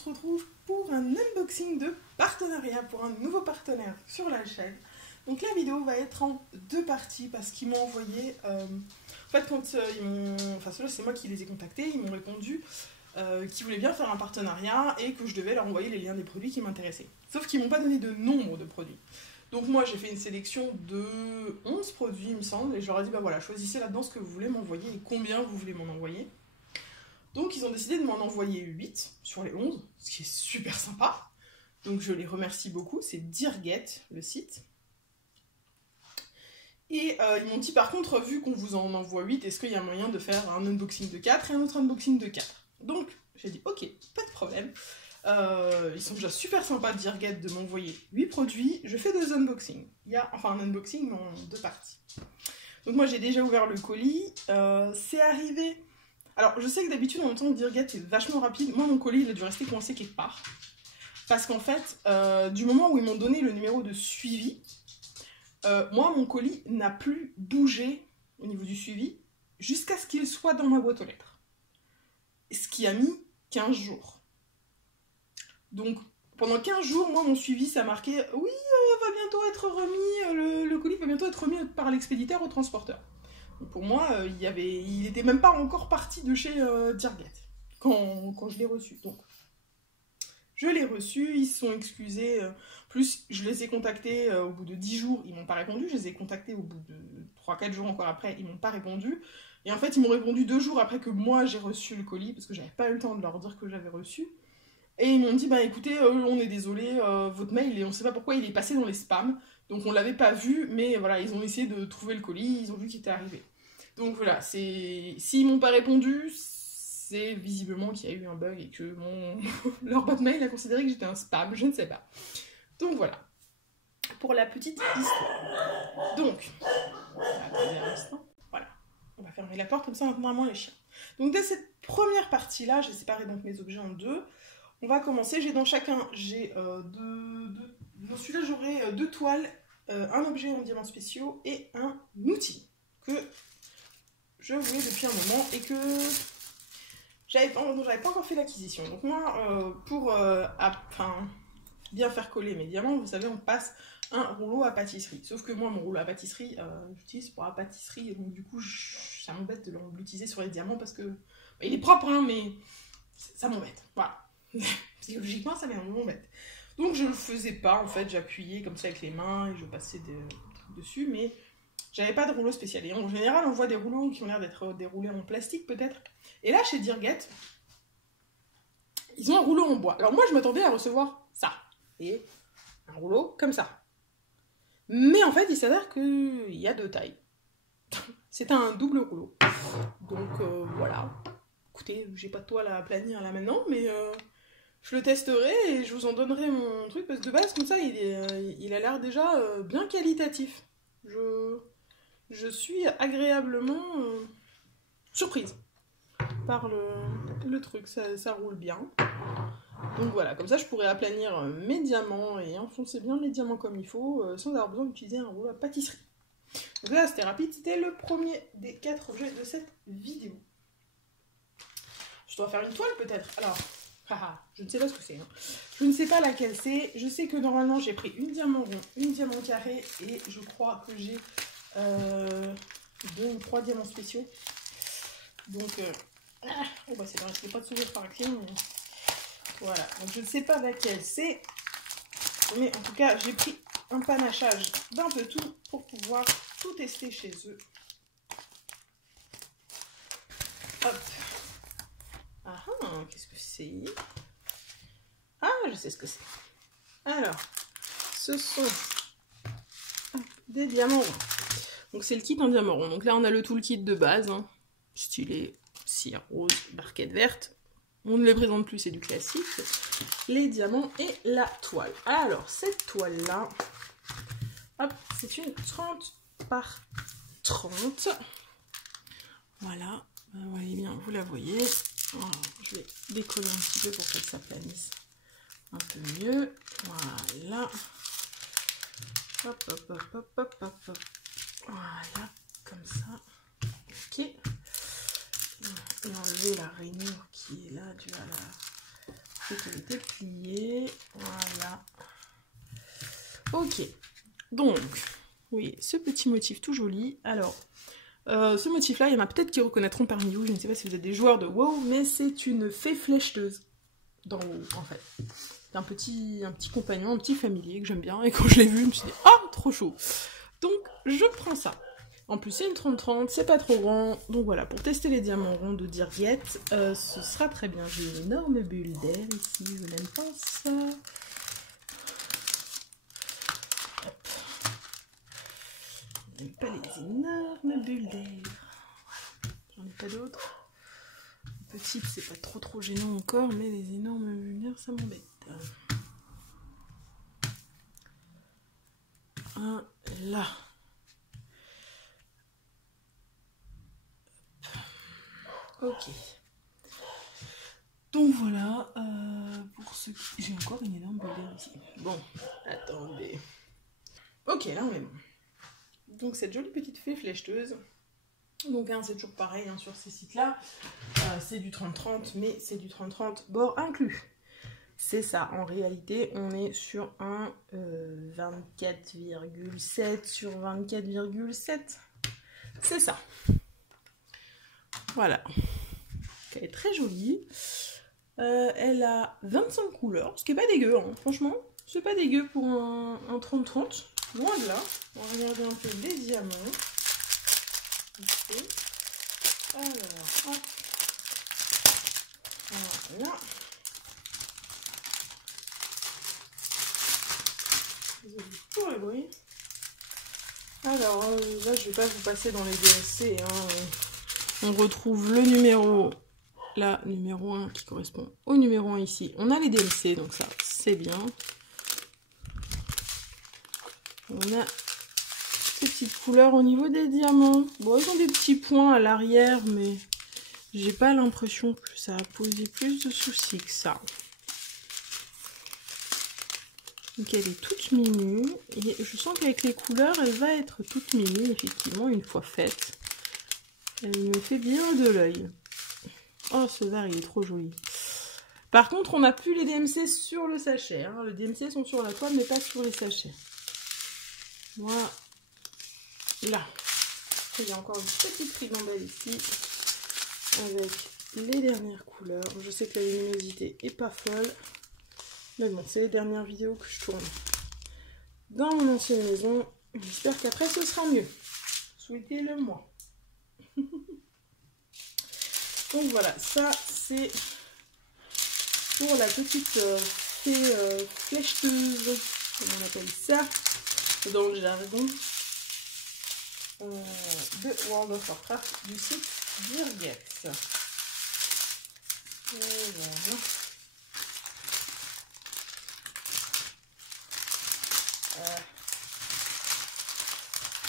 se retrouve pour un unboxing de partenariat, pour un nouveau partenaire sur la chaîne. Donc la vidéo va être en deux parties parce qu'ils m'ont envoyé... en fait, quand ils m'ont... Enfin, ceux-là, c'est moi qui les ai contactés, ils m'ont répondu qu'ils voulaient bien faire un partenariat et que je devais leur envoyer les liens des produits qui m'intéressaient. Sauf qu'ils m'ont pas donné de nombre de produits. Donc moi, j'ai fait une sélection de 11 produits, il me semble, et je leur ai dit, bah voilà, choisissez là-dedans ce que vous voulez m'envoyer et combien vous voulez m'en envoyer. Donc ils ont décidé de m'en envoyer 8 sur les 11, ce qui est super sympa. Donc je les remercie beaucoup, c'est Dearget, le site. Et ils m'ont dit par contre, vu qu'on vous en envoie 8, est-ce qu'il y a moyen de faire un unboxing de 4 et un autre unboxing de 4? Donc j'ai dit ok, pas de problème. Ils sont déjà super sympas de Dearget de m'envoyer 8 produits. Je fais 2 unboxings. Il y a enfin un unboxing en 2 parties. Donc moi j'ai déjà ouvert le colis. C'est arrivé... Alors je sais que d'habitude en même temps Dearget est vachement rapide. Moi mon colis il a dû rester coincé quelque part. Parce qu'en fait, du moment où ils m'ont donné le numéro de suivi, moi mon colis n'a plus bougé au niveau du suivi jusqu'à ce qu'il soit dans ma boîte aux lettres. Ce qui a mis 15 jours. Donc, pendant 15 jours, moi, mon suivi, ça marquait « Oui, va bientôt être remis, le colis va bientôt être remis par l'expéditeur au transporteur. » Donc, pour moi, il n'était même pas encore parti de chez Dearget quand je l'ai reçu. Donc, je l'ai reçu, ils se sont excusés. Plus, je les ai contactés au bout de 10 jours, ils m'ont pas répondu. Je les ai contactés au bout de 3-4 jours encore après, ils m'ont pas répondu. Et en fait, ils m'ont répondu 2 jours après que moi, j'ai reçu le colis, parce que j'avais pas eu le temps de leur dire que j'avais reçu. Et ils m'ont dit, bah écoutez, on est désolé, votre mail, et on sait pas pourquoi il est passé dans les spams. Donc on l'avait pas vu, mais voilà, ils ont essayé de trouver le colis, ils ont vu qu'il était arrivé. Donc voilà, s'ils m'ont pas répondu, c'est visiblement qu'il y a eu un bug et que leur boîte mail a considéré que j'étais un spam, je ne sais pas. Donc voilà, pour la petite histoire. Donc, attendez un instant, voilà, on va fermer la porte, comme ça on entend moins les chiens. Donc dès cette première partie-là, j'ai séparé donc mes objets en deux. On va commencer, dans chacun, j'ai dans celui-là j'aurai 2 toiles, un objet en diamants spéciaux et un outil que je voulais depuis un moment et que j'avais pas encore fait l'acquisition. Donc moi, pour bien faire coller mes diamants, vous savez, on passe un rouleau à pâtisserie. Sauf que moi, mon rouleau à pâtisserie, j'utilise pour la pâtisserie, donc du coup, ça m'embête de l'utiliser sur les diamants parce que... il est propre, hein, mais ça m'embête, voilà. Psychologiquement, ça m'embête. Donc je le faisais pas, en fait, j'appuyais comme ça avec les mains et je passais des trucs dessus, mais j'avais pas de rouleau spécial. Et en général, on voit des rouleaux qui ont l'air d'être déroulés en plastique, peut-être. Et là, chez Dearget, ils ont un rouleau en bois. Alors moi, je m'attendais à recevoir ça. Et un rouleau comme ça. Mais en fait, il s'avère qu'il y a 2 tailles. C'est un double rouleau. Donc voilà. Écoutez, j'ai pas de toile à planir là maintenant, mais je le testerai et je vous en donnerai mon truc, parce que de base, comme ça, il a l'air déjà bien qualitatif. Je suis agréablement surprise par le truc, ça roule bien. Donc voilà, comme ça je pourrais aplanir mes diamants et enfoncer bien mes diamants comme il faut, sans avoir besoin d'utiliser un rouleau à pâtisserie. Donc là c'était rapide, c'était le premier des 4 objets de cette vidéo. Je dois faire une toile peut-être. Alors, je ne sais pas ce que c'est. Hein. Je ne sais pas laquelle c'est. Je sais que normalement j'ai pris une diamant rond, une diamant carré et je crois que j'ai 2 ou 3 diamants spéciaux. Donc, oh bah c'est vrai, je n'ai pas de sourire par clé, mais voilà. Donc je ne sais pas laquelle c'est, mais en tout cas j'ai pris un panachage d'un peu tout pour pouvoir tout tester chez eux. Hop. Ah, qu'est-ce que c'est? Ah, je sais ce que c'est. Alors, ce sont des diamants ronds. Donc c'est le kit en diamant rond. Donc là on a le toolkit de base, hein. Stylet, cire rose, barquette verte. On ne les présente plus, c'est du classique. Les diamants et la toile. Alors cette toile là, hop, c'est une 30 par 30. Voilà, vous voyez bien, vous la voyez. Voilà, je vais décoller un petit peu pour que ça planisse un peu mieux. Voilà. Hop, hop, hop, hop, hop, hop, hop. Voilà, comme ça. Ok. Et enlever la rainure qui est là due à Tout était plié. Voilà. Ok. Donc, oui, ce petit motif tout joli. Alors, ce motif-là, il y en a peut-être qui reconnaîtront parmi vous. Je ne sais pas si vous êtes des joueurs de WoW, mais c'est une fée flécheteuse. Dans WoW, en fait. C'est un petit compagnon, un petit familier que j'aime bien. Et quand je l'ai vu, je me suis dit, ah, trop chaud. Donc, je prends ça. En plus, c'est une 30-30, c'est pas trop grand. Donc voilà, pour tester les diamants ronds de Dirget, ce sera très bien. J'ai une énorme bulle d'air ici, je n'aime pas ça. Hop. Je n'aime pas les énormes bulles d'air. Voilà, j'en ai pas d'autres. Petites, c'est pas trop gênant encore, mais les énormes bulles d'air, ça m'embête. Là. Ok. Donc voilà, pour ceux qui... J'ai encore une énorme bulle d'air ici. Bon, attendez. Ok, là on est bon. Donc cette jolie petite fée flécheteuse. Donc hein, c'est toujours pareil hein, sur ces sites-là. C'est du 30-30, mais c'est du 30-30 bord inclus. C'est ça, en réalité, on est sur un 24,7 sur 24,7. C'est ça. Voilà. Elle est très jolie. Elle a 25 couleurs, ce qui est pas dégueu, hein. Franchement, c'est pas dégueu pour un 30-30. Loin de là. On va regarder un peu les diamants. Ici. Alors, hop. Voilà. Désolée pour le bruit. Alors, là, je vais pas vous passer dans les DLC, hein. On retrouve le numéro... Là, numéro 1 qui correspond au numéro 1 ici. On a les DLC, donc ça, c'est bien. On a ces petites couleurs au niveau des diamants. Bon, ils ont des petits points à l'arrière, mais j'ai pas l'impression que ça a posé plus de soucis que ça. Donc elle est toute minue. Et je sens qu'avec les couleurs, elle va être toute minue, effectivement, une fois faite. Elle me fait bien de l'œil. Oh, ce vert, il est trop joli. Par contre, on n'a plus les DMC sur le sachet. Hein. Les DMC sont sur la toile, mais pas sur les sachets. Voilà. Là. Il y a encore une petite ribambelle ici. Avec les dernières couleurs. Je sais que la luminosité est pas folle. Mais bon, c'est les dernières vidéos que je tourne dans mon ancienne maison. J'espère qu'après, ce sera mieux. Souhaitez-le moi. Donc voilà, ça c'est pour la petite fée flécheteuse, comme on appelle ça, dans le jargon de World of Warcraft du site Dirget. Et voilà.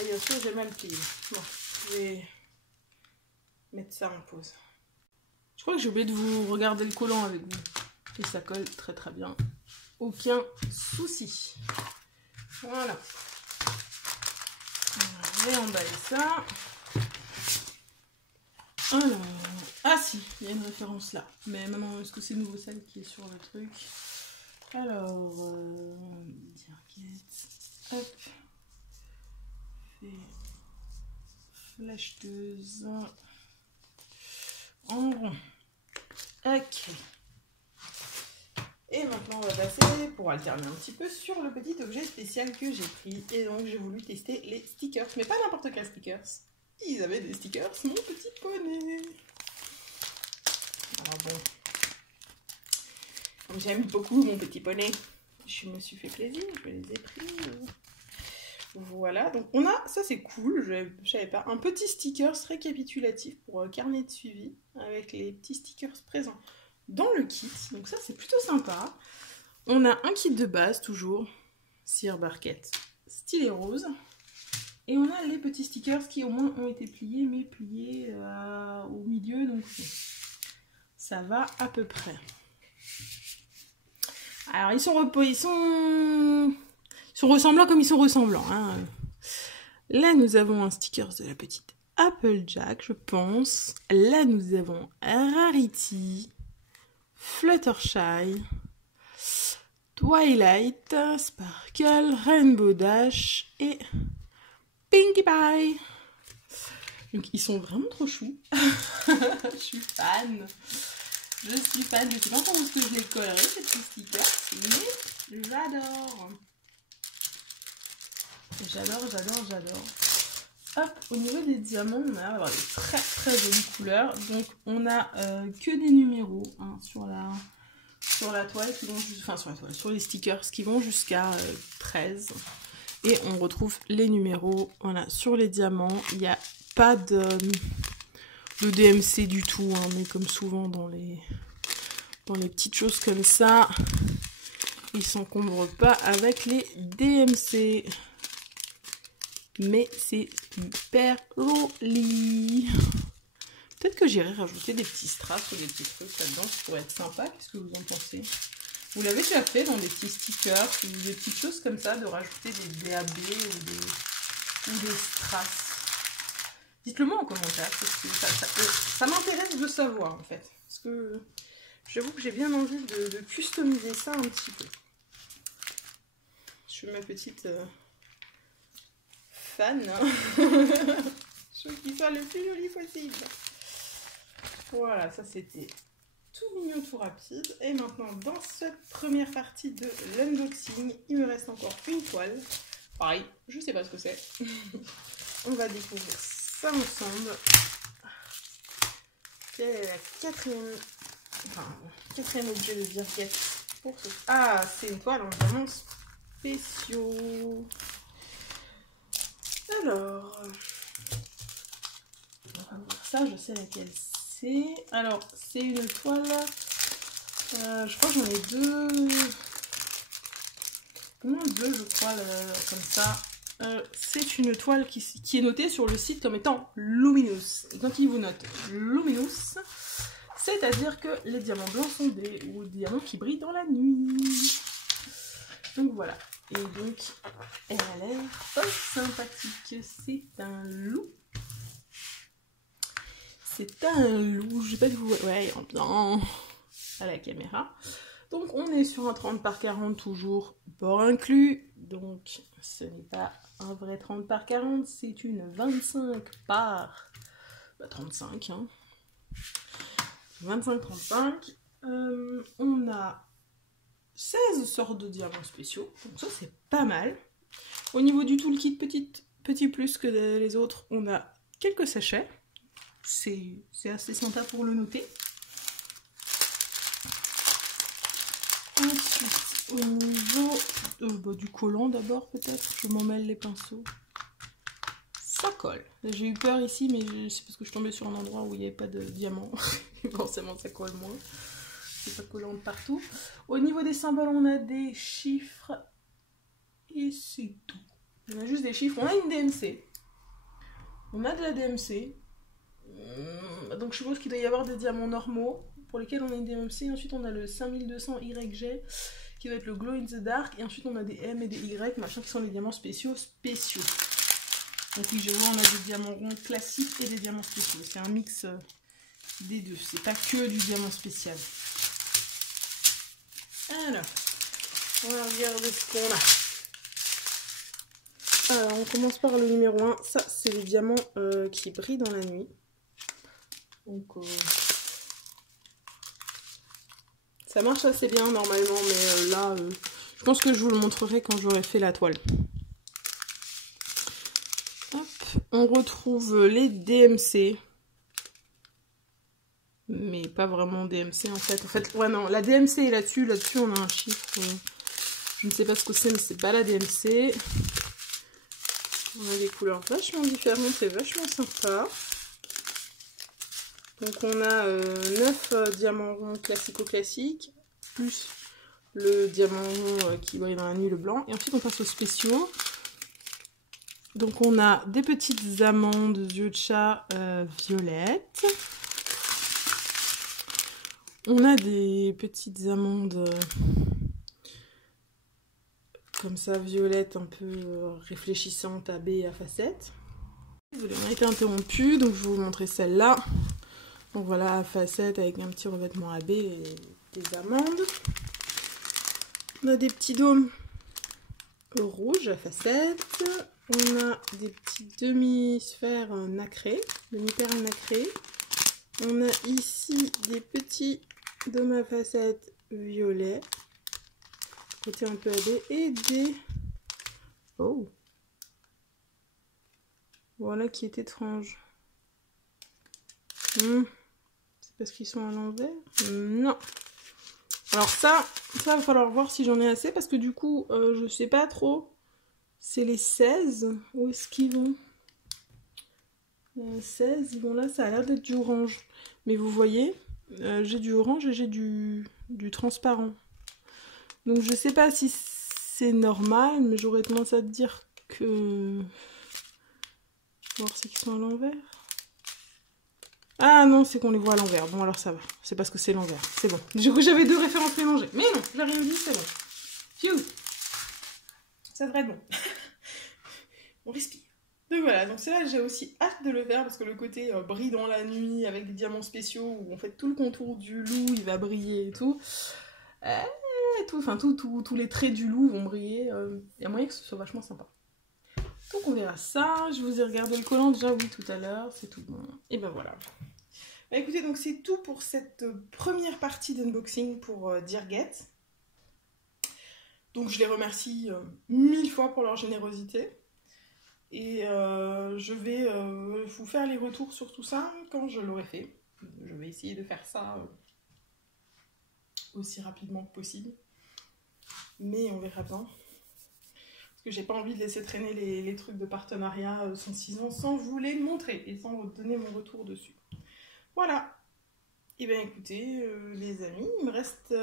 Et bien sûr, j'ai mal plié. Bon, je vais mettre ça en pause. Je crois que j'ai oublié de vous regarder le collant avec vous. Et ça colle très très bien. Aucun souci. Voilà. On va réemballer ça. Alors, ah si, il y a une référence là. Mais maintenant, est-ce que c'est nouveau celle qui est sur le truc? Alors, Dirget, hop. Flécheteuse en rond. Ok. Et maintenant, on va passer pour alterner un petit peu sur le petit objet spécial que j'ai pris. Et donc, j'ai voulu tester les stickers. Mais pas n'importe quel stickers. Ils avaient des stickers, mon petit poney. Alors bon. Comme j'aime beaucoup mon petit poney, je me suis fait plaisir, je les ai pris. Voilà, donc on a, ça c'est cool, je savais pas, un petit stickers récapitulatif pour carnet de suivi avec les petits stickers présents dans le kit. Donc ça c'est plutôt sympa. On a un kit de base toujours, cire barquette, stylet rose. Et on a les petits stickers qui au moins ont été pliés, mais pliés au milieu, donc ça va à peu près. Alors ils sont ressemblants comme ils sont ressemblants. Hein. Là, nous avons un sticker de la petite Applejack, je pense. Là, nous avons Rarity, Fluttershy, Twilight, Sparkle, Rainbow Dash et Pinkie Pie. Donc ils sont vraiment trop choux. Je suis fan. Je suis fan. Je sais pas comment est-ce que je les collerai ces petits stickers, mais j'adore. J'adore. Hop, au niveau des diamants, on a alors, des très jolies couleurs. Donc on a que des numéros hein, sur la toile qui vont sur les stickers qui vont jusqu'à 13. Et on retrouve les numéros. Voilà, sur les diamants, il n'y a pas de DMC du tout, hein, mais comme souvent dans les petites choses comme ça, ils s'encombrent pas avec les DMC. Mais c'est super joli. Peut-être que j'irai rajouter des petits strass ou des petits trucs là-dedans, ça pourrait être sympa. Qu'est-ce que vous en pensez? Vous l'avez déjà fait dans des petits stickers ou des petites choses comme ça, de rajouter des DAB ou des strass? Dites-le moi en commentaire, parce que ça m'intéresse de savoir en fait. Parce que j'avoue que j'ai bien envie de customiser ça un petit peu. Je suis ma petite fan. Je veux qu'il soit le plus joli possible. Voilà, ça c'était tout mignon, tout rapide. Et maintenant, dans cette première partie de l'unboxing, il me reste encore une toile. Pareil, je sais pas ce que c'est. On va découvrir ça ensemble. Quelle est la quatrième objet de Virgette pour ce... Ah, c'est une toile en diamants spéciaux. Alors, on va voir ça, je sais laquelle c'est. Alors, c'est une toile, je crois que j'en ai deux. Comment deux, je crois, comme ça. C'est une toile qui est notée sur le site comme étant luminous. Et quand il vous note luminous, c'est-à-dire que les diamants blancs sont des diamants qui brillent dans la nuit. Donc voilà. Et donc, elle a l'air sympathique. C'est un loup. C'est un loup. Je sais pas si vous voyez. Ouais, bien à la caméra. Donc, on est sur un 30 par 40, toujours port inclus. Donc, ce n'est pas un vrai 30 par 40, c'est une 25 par 35. Hein. 25-35. On a 16 sortes de diamants spéciaux, donc ça c'est pas mal. Au niveau du toolkit, petit plus que les autres, on a quelques sachets. C'est assez sympa pour le noter. Ensuite, au niveau du collant d'abord peut-être, je m'en mêle les pinceaux. Ça colle. J'ai eu peur ici, mais c'est parce que je suis tombée sur un endroit où il n'y avait pas de diamant. Forcément ça colle moins. C'est pas collant de partout. Au niveau des symboles, on a des chiffres. Et c'est tout. On a juste des chiffres. On a une DMC. On a de la DMC. Donc je suppose qu'il doit y avoir des diamants normaux pour lesquels on a une DMC. Ensuite on a le 5200 YG qui doit être le glow in the dark. Et ensuite on a des M et des Y, machin, qui sont les diamants spéciaux. Donc oui, je vois, on a des diamants ronds classiques et des diamants spéciaux. C'est un mix des deux. C'est pas que du diamant spécial. Alors, on va regarder ce qu'on a. Alors, on commence par le numéro 1. Ça, c'est les diamants qui brillent dans la nuit. Donc, ça marche assez bien normalement, mais là, je pense que je vous le montrerai quand j'aurai fait la toile. Hop, on retrouve les DMC. Mais pas vraiment DMC en fait. Ouais non, la DMC est là-dessus. Là-dessus on a un chiffre. Je ne sais pas ce que c'est, mais c'est pas la DMC. On a des couleurs vachement différentes, c'est vachement sympa. Donc on a 9 diamants ronds classico-classiques, plus le diamant rond qui brille dans la nuit, le blanc. Et ensuite on passe aux spéciaux. Donc on a des petites amandes yeux de chat violettes. On a des petites amandes comme ça, violettes, un peu réfléchissantes à baies et à facettes. Désolée, on a été interrompu, donc je vais vous montrer celle-là. Donc voilà, à facettes avec un petit revêtement à baies, des amandes. On a des petits dômes rouges à facettes. On a des petits demi-sphères nacrés, demi-perles nacrées. On a ici des petits dômes à facettes violets, côté un peu aidé, et des... Oh! Voilà qui est étrange. C'est parce qu'ils sont à l'envers? Non. Alors ça va falloir voir si j'en ai assez, parce que du coup, je sais pas trop. C'est les 16. Où est-ce qu'ils vont? 16, ils vont là, ça a l'air d'être du orange. Mais vous voyez, j'ai du orange et j'ai du transparent. Donc je sais pas si c'est normal, mais j'aurais tendance à te dire que... voir si ils sont à l'envers. Ah non, c'est qu'on les voit à l'envers. Bon, alors ça va. C'est parce que c'est l'envers. C'est bon. Du coup, j'avais deux références mélangées. Mais non, j'ai rien dit, c'est bon. Phew. Ça devrait être bon. On respire. Donc voilà, donc c'est là que j'ai aussi hâte de le faire parce que le côté brille dans la nuit avec des diamants spéciaux où en fait tout le contour du loup il va briller et tout. Tous les traits du loup vont briller. Il y a moyen que ce soit vachement sympa. Donc on verra ça. Je vous ai regardé le collant déjà, oui, tout à l'heure. C'est tout bon. Et ben voilà. Bah, écoutez, donc c'est tout pour cette première partie d'unboxing pour Dearget. Donc je les remercie 1000 fois pour leur générosité. Et je vais vous faire les retours sur tout ça quand je l'aurai fait. Je vais essayer de faire ça aussi rapidement que possible. Mais on verra bien. Parce que j'ai pas envie de laisser traîner les trucs de partenariat sans vous les montrer et sans vous donner mon retour dessus. Voilà. Et bien écoutez, les amis, il me reste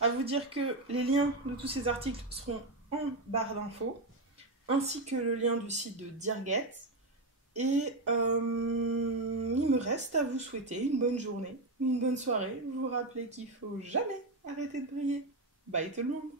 à vous dire que les liens de tous ces articles seront en barre d'infos, ainsi que le lien du site de Dearget. Et il me reste à vous souhaiter une bonne journée, une bonne soirée. Vous vous rappelez qu'il faut jamais arrêter de briller. Bye tout le monde!